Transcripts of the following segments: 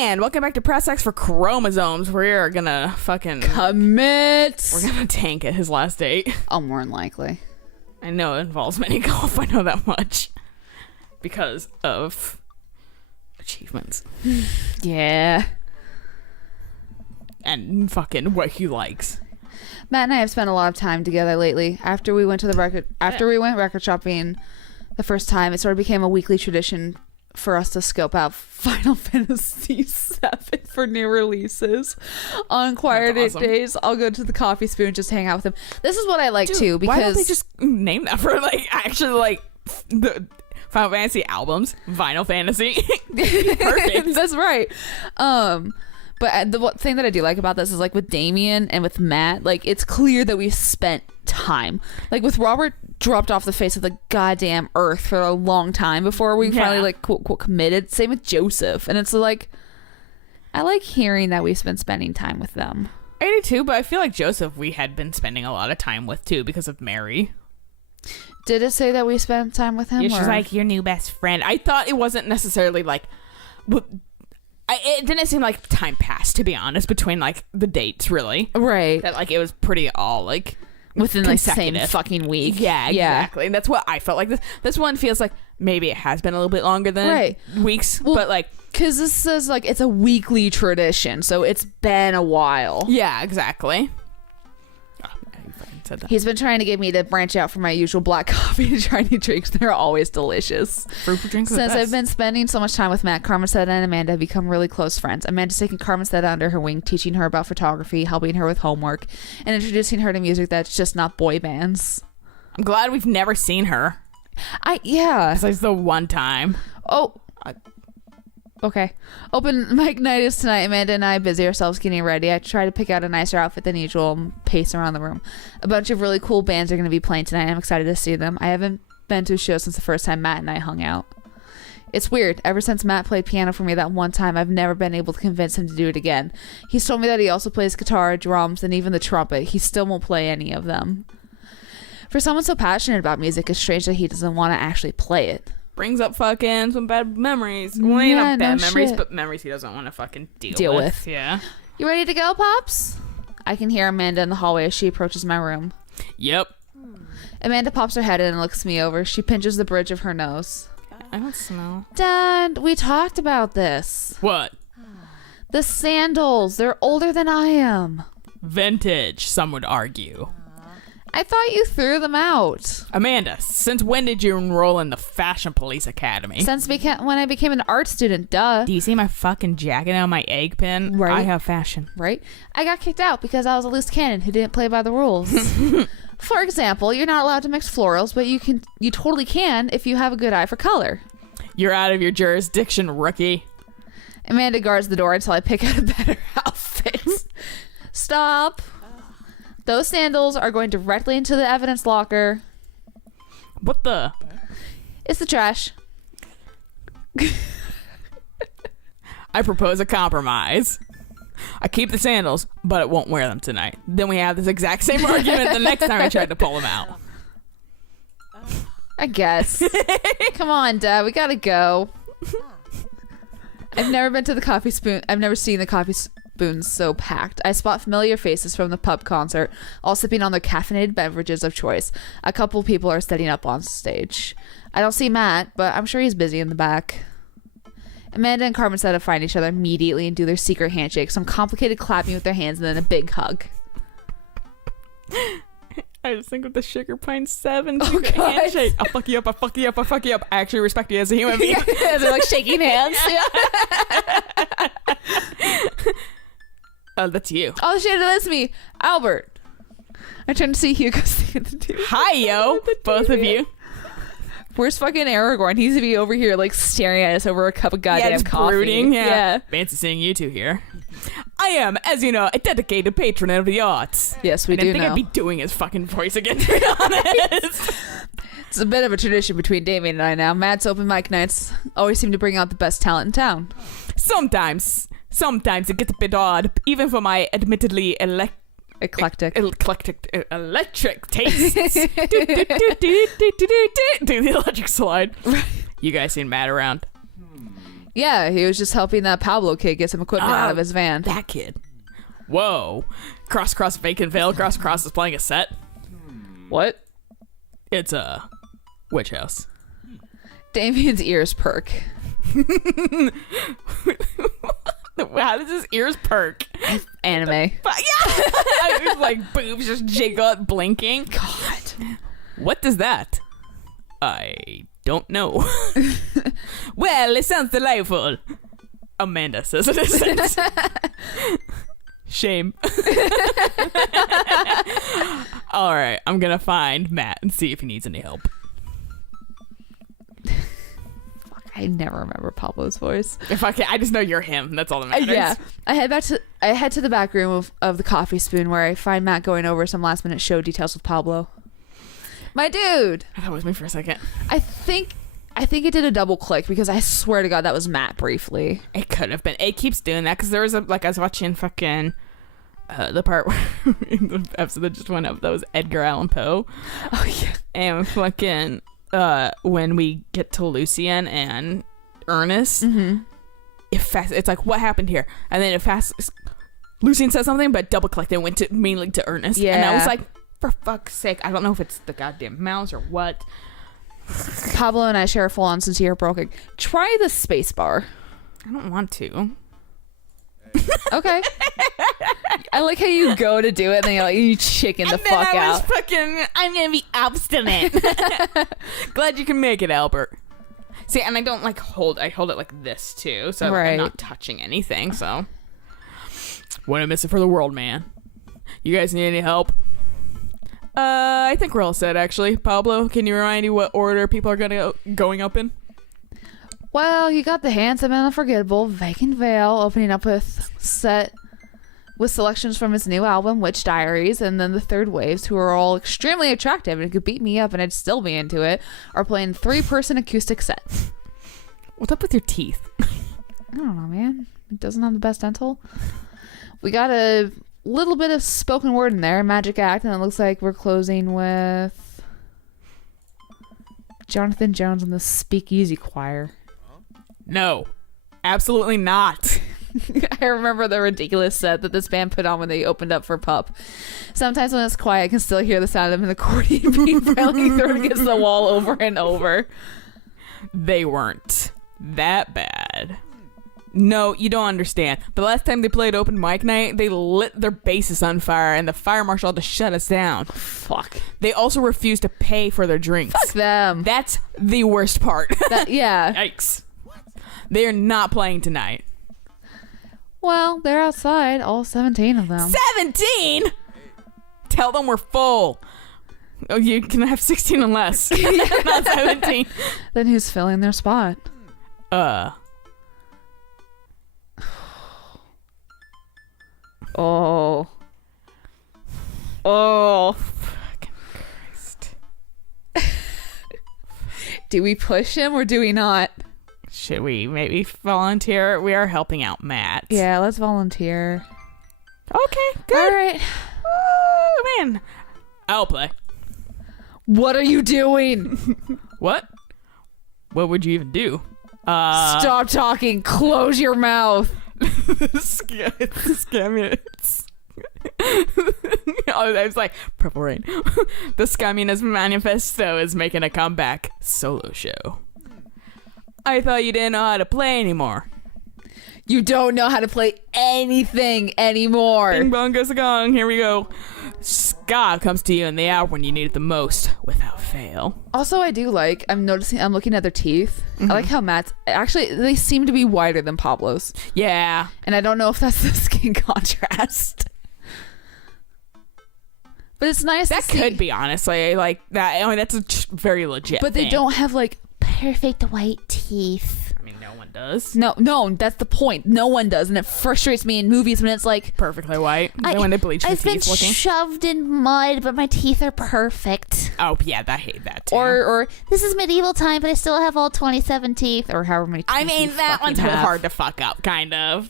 And welcome back to Press X for Chromosomes. We're gonna fucking commit. We're gonna tank at his last date. Oh, more than likely. I know it involves mini golf. I know that much because of achievements. Yeah. And fucking what he likes. Matt and I have spent a lot of time together lately. After we went record shopping the first time, it sort of became a weekly tradition for us to scope out Final Fantasy VII for new releases. On quiet days, I'll go to the Coffee Spoon, just hang out with him. This is what I like too, because why don't they just name that for actually the Final Fantasy albums? Vinyl Fantasy. Perfect. That's right. But the thing that I do like about this is with Damien and with Matt, it's clear that we spent time. With Robert, dropped off the face of the goddamn earth for a long time before we finally quote quote committed. Same with Joseph, and it's I like hearing that we've been spending time with them. I do too, but I feel like Joseph we had been spending a lot of time with too because of Mary. Did it say that we spent time with him? Yeah, she's like your new best friend. I thought it wasn't necessarily it didn't seem like time passed, to be honest, between the dates, really. Right. That it was pretty all within the same fucking week. Yeah, exactly. And that's what I felt like. This one feels like maybe it has been a little bit longer than weeks, but because this says it's a weekly tradition, so it's been a while. Yeah, exactly. Said that. He's been trying to get me to branch out from my usual black coffee to try new drinks. They're always delicious. Fruitful drinks. Since I've been spending so much time with Matt, Carmencetta and Amanda have become really close friends. Amanda's taking Carmencetta under her wing, teaching her about photography, helping her with homework, and introducing her to music that's just not boy bands. I'm glad we've never seen her. Yeah. Besides the one time. Oh. Okay. Open mic night is tonight. Amanda and I busy ourselves getting ready. I try to pick out a nicer outfit than usual and pace around the room. A bunch of really cool bands are going to be playing tonight. I'm excited to see them. I haven't been to a show since the first time Matt and I hung out. It's weird. Ever since Matt played piano for me that one time, I've never been able to convince him to do it again. He's told me that he also plays guitar, drums, and even the trumpet. He still won't play any of them. For someone so passionate about music, it's strange that he doesn't want to actually play it. Brings up fucking some bad memories. Well, not bad memories, but memories he doesn't want to fucking deal with. Yeah. You ready to go, Pops? I can hear Amanda in the hallway as she approaches my room. Yep. Amanda pops her head in and looks me over. She pinches the bridge of her nose. I don't smell. Dad, we talked about this. What? The sandals. They're older than I am. Vintage, some would argue. I thought you threw them out. Amanda, since when did you enroll in the Fashion Police Academy? Since when I became an art student, duh. Do you see my fucking jacket on my egg pin? Right. I have fashion. Right? I got kicked out because I was a loose cannon who didn't play by the rules. For example, you're not allowed to mix florals, but you totally can if you have a good eye for color. You're out of your jurisdiction, rookie. Amanda guards the door until I pick out a better outfit. Stop. Those sandals are going directly into the evidence locker. What the? It's the trash. I propose a compromise. I keep the sandals, but I won't wear them tonight. Then we have this exact same argument the next time I tried to pull them out. I guess. Come on, Dad. We gotta go. I've never been to the Coffee Spoon. I've never seen the Coffee Spoons so packed. I spot familiar faces from the pub concert, all sipping on their caffeinated beverages of choice. A couple people are setting up on stage. I don't see Matt, but I'm sure he's busy in the back. Amanda and Carmencetta find each other immediately and do their secret handshake, some complicated clapping with their hands, and then a big hug. I just think of the Sugar Pine 7 handshake. I'll fuck you up, I'll fuck you up, I'll fuck you up. I actually respect you as a human being. They're shaking hands. Oh, that's you. Oh shit, that's me. Albert. I turned to see Hugo see the dude. Hi, yo. Both of you. Where's fucking Aragorn? He's to be over here staring at us over a cup of goddamn coffee. Brooding. Yeah. Fancy seeing you two here. I am, as you know, a dedicated patron of the arts. Yes, we do know. I didn't think I'd be doing his fucking voice again, to be honest. It's a bit of a tradition between Damien and I now. Matt's open mic nights always seem to bring out the best talent in town. Sometimes it gets a bit odd, even for my admittedly eclectic tastes. Do the electric slide. You guys seen Matt around? Yeah, he was just helping that Pablo kid get some equipment out of his van. That kid. Whoa. Cross vacant veil. Cross is playing a set. What? It's a witch house. Damien's ears perk. How does his ears perk? Anime. But yeah, I was like boobs just jiggle, blinking. God. What does that? I don't know. Well, it sounds delightful. Amanda says it isn't. Shame. All right, I'm gonna find Matt and see if he needs any help. I never remember Pablo's voice. If I can, I just know you're him. That's all that matters. Yeah, I head to the back room of the Coffee Spoon where I find Matt going over some last minute show details with Pablo. My dude. That was me for a second. I think it did a double click because I swear to God that was Matt briefly. It could have been. It keeps doing that because there was I was watching fucking the part where in the episode that just went up that was Edgar Allan Poe. Oh yeah. And fucking when we get to Lucien and Ernest, it's like, what happened here? And then Lucien said something, but double clicked and went mainly to Ernest. Yeah. And I was like, for fuck's sake, I don't know if it's the goddamn mouse or what. Pablo and I share a full-on sincere broken. Try the space bar. I don't want to. Okay. I like how you go to do it and then you're like, you chicken the fuck out. I'm gonna be obstinate. Glad you can make it, Albert. See, and I don't I hold it like this too, so right. I'm not touching anything, so. Wouldn't miss it for the world, man. You guys need any help? I think we're all set, actually. Pablo, can you remind me what order people are going up in? Well, you got the handsome and unforgettable Vacant Veil opening up with selections from his new album, Witch Diaries, and then the Third Waves, who are all extremely attractive and could beat me up and I'd still be into it, are playing 3-person acoustic sets. What's up with your teeth? I don't know, man. It doesn't have the best dental. We got a little bit of spoken word in there, magic act, and it looks like we're closing with Jonathan Jones and the Speakeasy Choir. No, absolutely not. I remember the ridiculous set that this band put on when they opened up for Pup. Sometimes when it's quiet, I can still hear the sound of an accordion being violently thrown against the wall over and over. They weren't that bad. No, you don't understand. The last time they played open mic night, they lit their bases on fire and the fire marshal had to shut us down. Fuck. They also refused to pay for their drinks. Fuck them. That's the worst part. Yeah. Yikes. They're not playing tonight. Well, they're outside, all 17 of them. 17? Tell them we're full. Oh, you can have 16 and less. Not 17. Then who's filling their spot? Oh. Fucking Christ. Do we push him or do we not? Should we maybe volunteer? We are helping out Matt. Yeah, let's volunteer. Okay, good. All right. Oh, man. I'll play. What are you doing? What? What would you even do? Stop talking. Close your mouth. Scamminess. I was like, Purple Rain. The Scamminess Manifesto is making a comeback solo show. I thought you didn't know how to play anymore. You don't know how to play anything anymore. Bing bong goes a gong. Here we go. Ska comes to you in the hour when you need it the most, without fail. Also, I do like, I'm looking at their teeth. I like how Matt's, actually, they seem to be wider than Pablo's. Yeah. And I don't know if that's the skin contrast. But it's nice That to see. could be, honestly. Like, that. I mean, that's a very legit But they thing. don't have, like, perfect white teeth. I mean, no one does. No, that's the point. No one does. And it frustrates me in movies when it's like, Perfectly white. When they bleach the I've been teeth looking. shoved in mud, but my teeth are perfect. Oh, yeah, I hate that, too. Or this is medieval time, but I still have all 27 teeth, or however many teeth I mean, you that fucking one's have. hard to fuck up, kind of.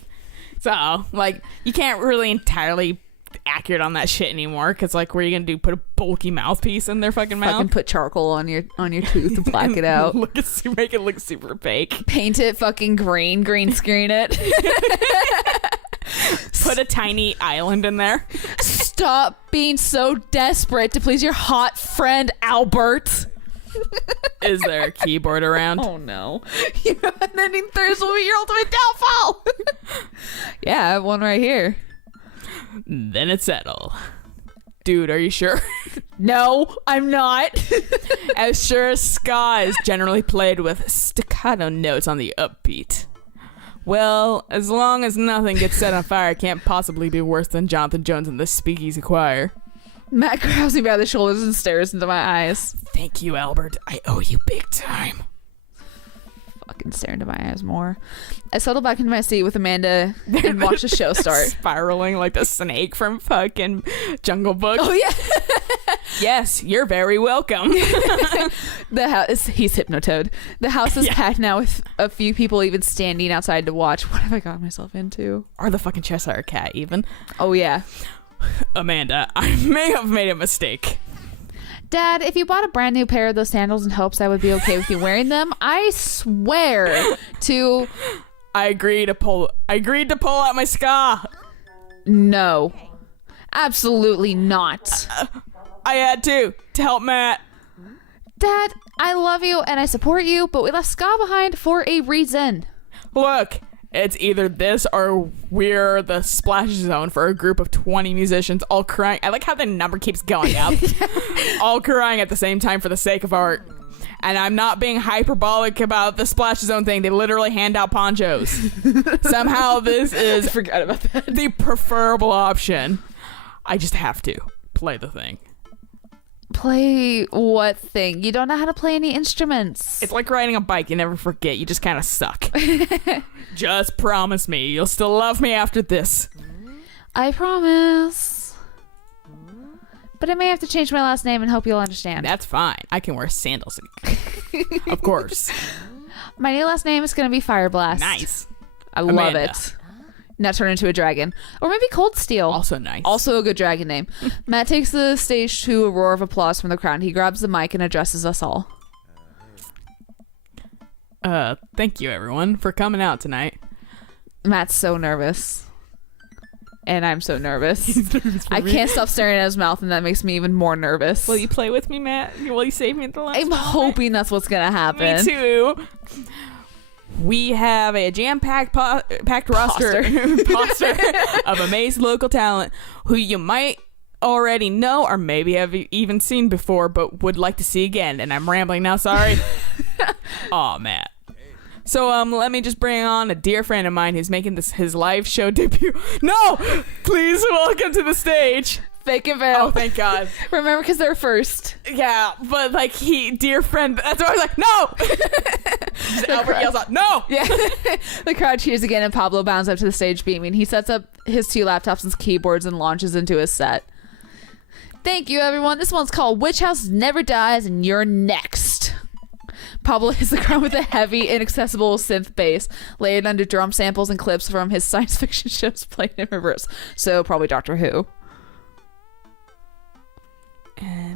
So, like, you can't really entirely accurate on that shit anymore. Because like, what are you gonna do? Put a bulky mouthpiece in their fucking mouth? Fucking put charcoal on your tooth to black it out. Make it look super fake. Paint it fucking green screen it. Put a tiny island in there. Stop being so desperate to please your hot friend Albert. Is there a keyboard around? Oh no. And then Thursday will be your ultimate downfall. Yeah, I have one right here. Then it's settled. Dude, are you sure? No, I'm not. As sure as ska is generally played with staccato notes on the upbeat. Well, as long as nothing gets set on fire, it can't possibly be worse than Jonathan Jones and the Speakeasy Choir. Matt grabs me by the shoulders and stares into my eyes. Thank you, Albert. I owe you big time. Fucking stare into my eyes more. I settle back into my seat with Amanda and watch the show start. Spiraling like the snake from fucking Jungle Book. Oh, yeah. Yes, you're very welcome. The house, he's hypnotoad. The house is packed now with a few people even standing outside to watch. What have I got myself into? Or the fucking Cheshire Cat, even. Oh, yeah. Amanda, I may have made a mistake. Dad, if you bought a brand new pair of those sandals in hopes I would be okay with you wearing them, I swear to... I agreed to pull out my ska. No. Absolutely not. I had to help Matt. Dad, I love you and I support you, but we left ska behind for a reason. Look, it's either this or we're the splash zone for a group of 20 musicians all crying. I like how the number keeps going up. All crying at the same time for the sake of art. And I'm not being hyperbolic about the splash zone thing. They literally hand out ponchos. Somehow this is Forgot about that. the preferable option. I just have to play the thing. Play what thing? You don't know how to play any instruments. It's like riding a bike. You never forget. You just kind of suck. Just promise me you'll still love me after this. I promise. But I may have to change my last name and hope you'll understand. That's fine. I can wear sandals again. Of course. My new last name is going to be Fireblast. Nice. I love Amanda. it. Now turn into a dragon. Or maybe Cold Steel. Also nice. Also a good dragon name. Matt takes the stage to a roar of applause from the crowd. He grabs the mic and addresses us all. Thank you everyone for coming out tonight. Matt's so nervous. And I'm so nervous. I can't stop staring at his mouth, and that makes me even more nervous. Will you play with me, Matt? Will you save me at the last I'm moment? hoping that's what's going to happen. Me too. We have a jam-packed roster of amazing local talent who you might already know or maybe have even seen before but would like to see again. And I'm rambling now, sorry. Aw, Matt. So let me just bring on a dear friend of mine who's making this his live show debut. No! Please welcome to the stage. Fake it, Val. Oh, thank God. Remember, because they're first. Yeah, but like dear friend, that's why I was like, no! Albert yells out, no! Yeah. The crowd cheers again and Pablo bounds up to the stage beaming. He sets up his 2 laptops and keyboards and launches into his set. Thank you, everyone. This one's called Witch House Never Dies and You're Next. Pablo hits the ground with a heavy, inaccessible synth bass, layered under drum samples and clips from his science fiction shows played in reverse. So probably Doctor Who.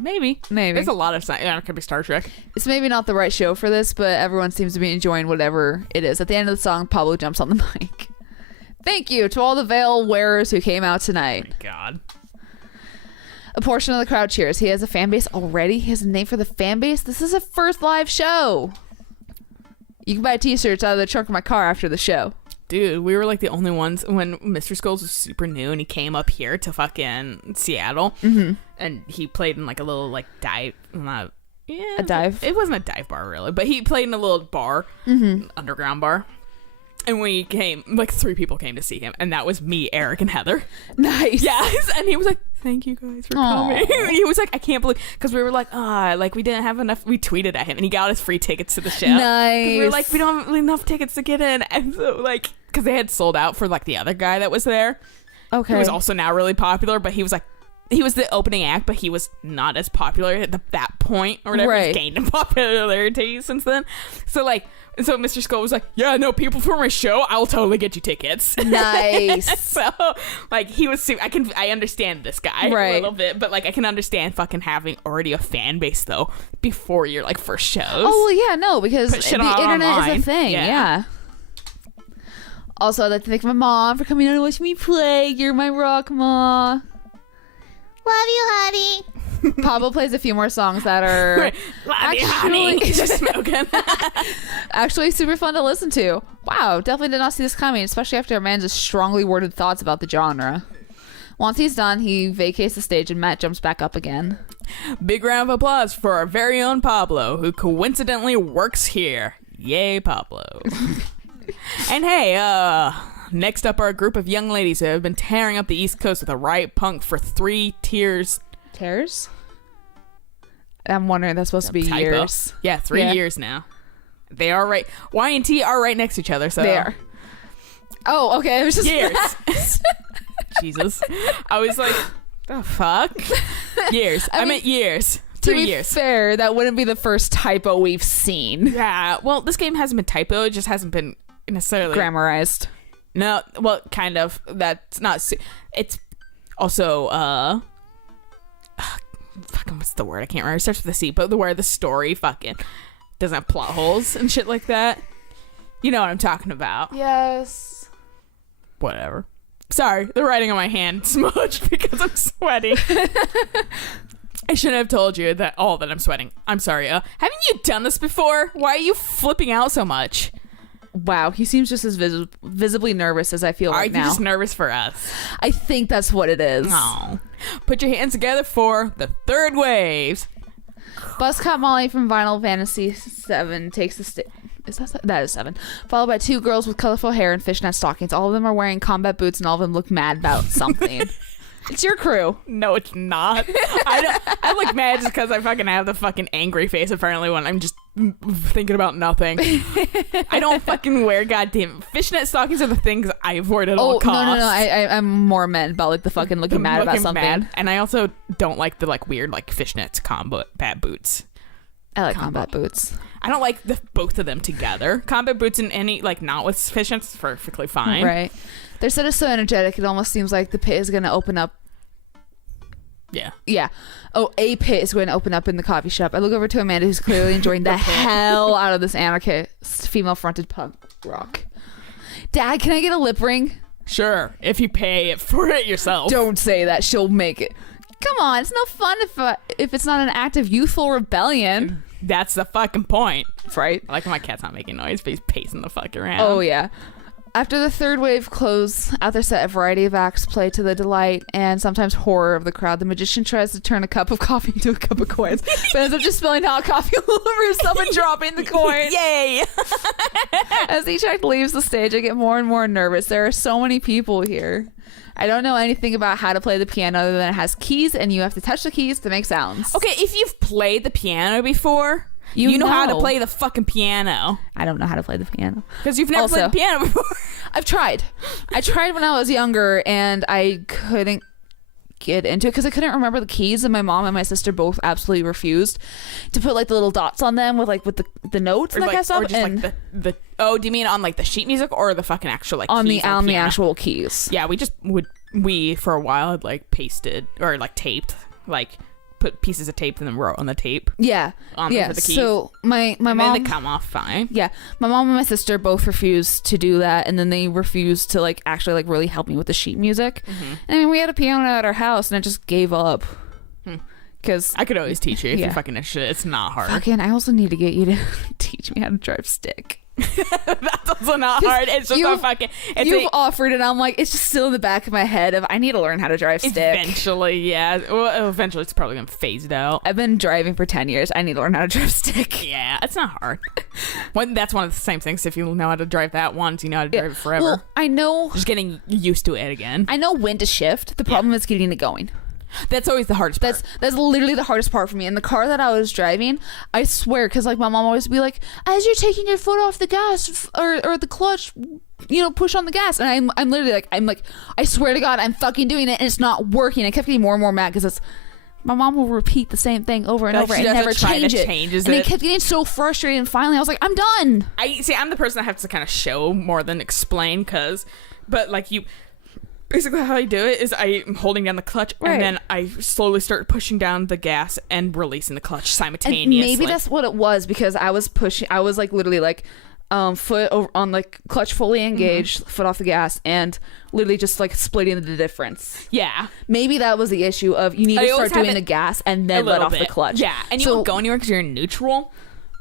Maybe. There's a lot of science. Yeah, it could be Star Trek. It's maybe not the right show for this, but everyone seems to be enjoying whatever it is. At the end of the song, Pablo jumps on the mic. Thank you to all the veil wearers who came out tonight. Oh my God. A portion of the crowd cheers. He has a fan base already? He has a name for the fan base? This is a first live show. You can buy t-shirts out of the trunk of my car after the show. Dude, we were like the only ones when Mr. Skulls was super new and he came up here to fucking Seattle. Mm-hmm. And he played in like a little like dive. A dive? It wasn't a dive bar really, but he played in a little bar, underground bar. And when he came, like 3 people came to see him, and that was me, Eric, and Heather. Nice. Yes, and he was like, "Thank you guys for coming." He was like, "I can't believe," because we were like, like we didn't have enough. We tweeted at him, and he got us free tickets to the show. Nice. We were like, we don't have enough tickets to get in, and so like, because they had sold out for like the other guy that was there. Okay. Who was also now really popular, but he was like, he was the opening act, but he was not as popular at that point or whatever. Right. He's gained in popularity since then. So like, so Mr. Skull was like, yeah, no, people for my show, I'll totally get you tickets. Nice. So like, he was I understand this guy a little bit, but like I can understand fucking having already a fan base though before your like first shows. Oh well, yeah, no, because the internet online. is a thing. Yeah. Also, I'd like to thank my mom for coming out and watching me play. You're my rock, ma. Love you, honey. Pablo plays a few more songs that are Love you, honey. Just smoking. actually super fun to listen to. Wow, definitely did not see this coming, especially after Amanda's strongly worded thoughts about the genre. Once he's done, he vacates the stage and Matt jumps back up again. Big round of applause for our very own Pablo, who coincidentally works here. Yay, Pablo. And hey, next up are a group of young ladies who have been tearing up the East Coast with a riot punk for 3 tiers. Tears? I'm wondering, that's supposed to be Typo. years. Yeah, 3 years now. They are right. Y and T are right next to each other, so. They are. Oh, okay. It was just years. Jesus. I was like, the fuck? Years. I meant years. 3 years. To be fair, that wouldn't be the first typo we've seen. Yeah. Well, this game hasn't been typo. It just hasn't been necessarily Grammarized. No. Well, kind of. That's not. It's also fucking what's the word? I can't remember. It starts with a C, but where the story fucking doesn't have plot holes and shit like that. You know what I'm talking about. Yes. Whatever. Sorry, the writing on my hand smudged because I'm sweating. I shouldn't have told you that I'm sweating. I'm sorry. Haven't you done this before? Why are you flipping out so much? Wow, he seems just as visibly nervous as I feel right now. Are you just nervous for us? I think that's what it is. Oh. Put your hands together for the third wave. Buzzcut Molly from Final Fantasy VII takes the stage. That is 7. Followed by 2 girls with colorful hair and fishnet stockings. All of them are wearing combat boots and all of them look mad about something. It's your crew. No, it's not. I look mad just because I fucking have the fucking angry face apparently when I'm just thinking about nothing. I don't fucking wear goddamn fishnet stockings are the things I avoid at all costs. No. I'm more mad about like the fucking looking mad about something. Mad. And I also don't like the like weird like fishnets combat boots. I like combat boots. I don't like both of them together. Combat boots and any like not with fishnets perfectly fine. Right. Their set is so energetic it almost seems like the pit is going to open up. Yeah. Oh, a pit is going to open up in the coffee shop. I look over to Amanda, who's clearly enjoying the hell out of this anarchist female-fronted punk rock. Dad, can I get a lip ring? Sure, if you pay it for it yourself. Don't say that. She'll make it. Come on, it's no fun if it's not an act of youthful rebellion. That's the fucking point. Right? I like when my cat's not making noise, but he's pacing the fuck around. Oh, yeah. After the third wave close out their set, a variety of acts play to the delight and sometimes horror of the crowd. The magician tries to turn a cup of coffee into a cup of coins, but ends up just spilling hot coffee all over himself and dropping the coin. Yay! As each act leaves the stage, I get more and more nervous. There are so many people here. I don't know anything about how to play the piano other than it has keys and you have to touch the keys to make sounds. Okay, if you've played the piano before, you know how to play the fucking piano. I don't know how to play the piano. Because you've never played the piano before. I've tried. I tried when I was younger and I couldn't get into it because I couldn't remember the keys, and my mom and my sister both absolutely refused to put like the little dots on them with the notes and that kind of stuff. Or just like the do you mean on like the sheet music or the fucking actual like on keys the actual keys? Yeah, we for a while had like pasted or like taped like put pieces of tape and then wrote on the tape. Yeah. For the keys. So my mom, then they come off fine. Yeah, my mom and my sister both refused to do that, and then they refused to like actually like really help me with the sheet music. Mm-hmm. And I mean, we had a piano at our house, and I just gave up. Because I could always teach you if you're fucking interested. It's not hard. Fucking, I also need to get you to teach me how to drive stick. That's also not hard. It's just a fucking. You've offered, and I'm like, it's just still in the back of my head of I need to learn how to drive stick. Eventually, yeah. Well, eventually, it's probably gonna phase out. I've been driving for 10 years. I need to learn how to drive stick. Yeah, it's not hard. That's one of the same things. If you know how to drive that once, you know how to drive it forever. Well, I know. Just getting used to it again. I know when to shift. The problem is getting it going. That's always the hardest part. That's literally the hardest part for me. In the car that I was driving, I swear, because like my mom always be like, as you're taking your foot off the gas or the clutch, push on the gas, and I'm literally like, I swear to God, I'm fucking doing it, and it's not working. I kept getting more and more mad because my mom will repeat the same thing over and over and never change it. And it kept getting so frustrated, and finally I was like, I'm done. I'm the person that has to kind of show more than explain, but like you. Basically, how I do it is I'm holding down the clutch, and then I slowly start pushing down the gas and releasing the clutch simultaneously. And maybe that's what it was, because I was pushing. I was like literally like foot over on like clutch fully engaged, foot off the gas, and literally just like splitting the difference. Yeah, maybe that was the issue of you need to start doing the gas and then let off the clutch. Yeah, and you won't go anywhere because you're in neutral.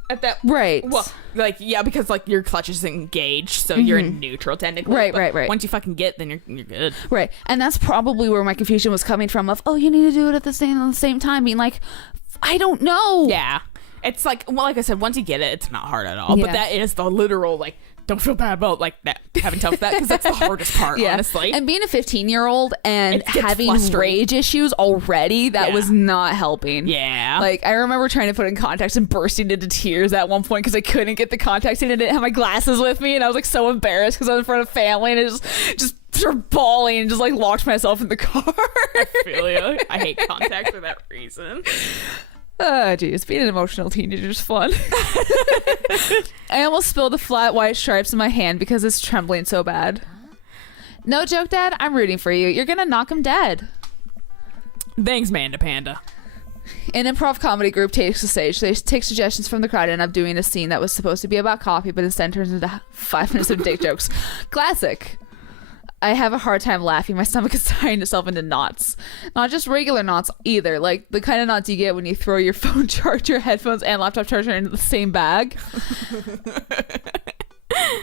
At that well, because like your clutch is engaged, so you're in neutral technically. Right. Once you fucking get, then you're good. Right, and that's probably where my confusion was coming from. Of you need to do it at the same time, being like, I don't know. Yeah, it's like like I said, once you get it, it's not hard at all. Yeah. But that is the literal like. Don't feel bad about like that having tough that, because that's the hardest part, honestly. And being a 15-year-old and having rage issues already, that was not helping. Yeah. Like I remember trying to put in contacts and bursting into tears at one point because I couldn't get the contacts in and I didn't have my glasses with me, and I was like so embarrassed because I was in front of family, and I just started bawling and just like locked myself in the car. I feel you. I hate contacts for that reason. Oh, geez. Being an emotional teenager is fun. I almost spilled the flat white stripes in my hand because it's trembling so bad. No joke, Dad. I'm rooting for you. You're going to knock him dead. Thanks, Manda Panda. An improv comedy group takes the stage. They take suggestions from the crowd and end up doing a scene that was supposed to be about coffee, but instead turns into 5 minutes of dick jokes. Classic. I have a hard time laughing. My stomach is tying itself into knots. Not just regular knots either. Like the kind of knots you get when you throw your phone charger, headphones, and laptop charger into the same bag.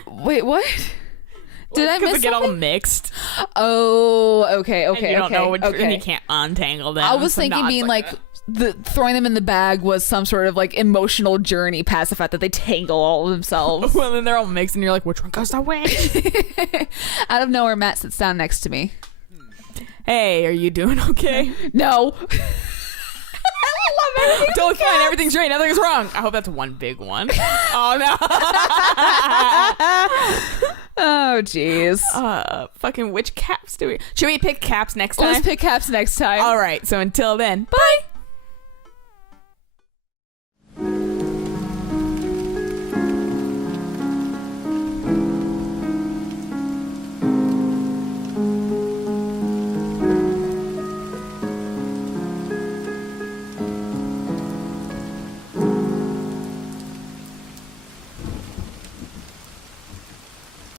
Wait, what? Did I miss they get all mixed? Oh, okay. And you don't know which, and you can't untangle them. I was thinking being like throwing them in the bag was some sort of like emotional journey past the fact that they tangle all of themselves. Well, then they're all mixed, and you're like, which one goes away? Out of nowhere, Matt sits down next to me. Hey, are you doing okay? No. I love everything. Totally fine. Everything's great. Nothing's wrong. I hope that's one big one. Oh no. Oh jeez. Fucking which caps do we? Should we pick caps next time? Let's pick caps next time. All right. So until then, bye.